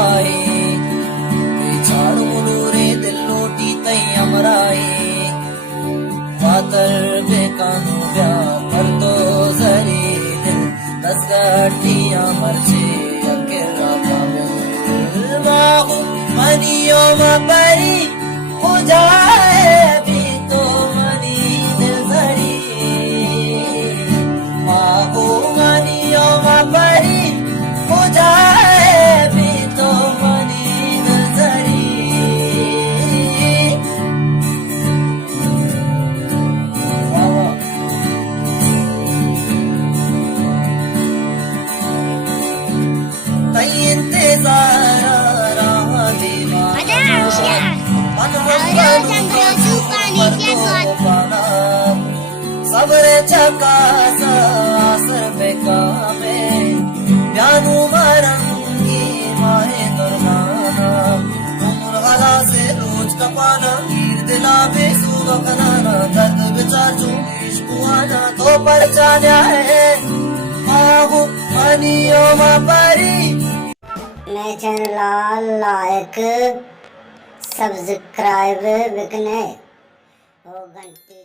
माए छाड़ मुलूरे दिल लोटी तई अमराए वातर बेकानू ब्या कर दो जरी दिल दसगटिया मर्चे अकेला काबिल माहू मनियो मपरी हो जाए भी तो मनी दिल जरी माहू मनियो मपरी हो जाए भी तो मनी दिल जरी तई इंतजार राह सबर चकास आसर बेकामे ब्यानू मरंगी माहे दुर्गाना उम्र हला से रोज कपाना हीर दिला बेसू बखनाना दर्द विचार जो इश्कुआना तो परचाना है आहू मनियो मपरी मैं चैनल लाइक सब्सक्राइब बिकने हो घंटी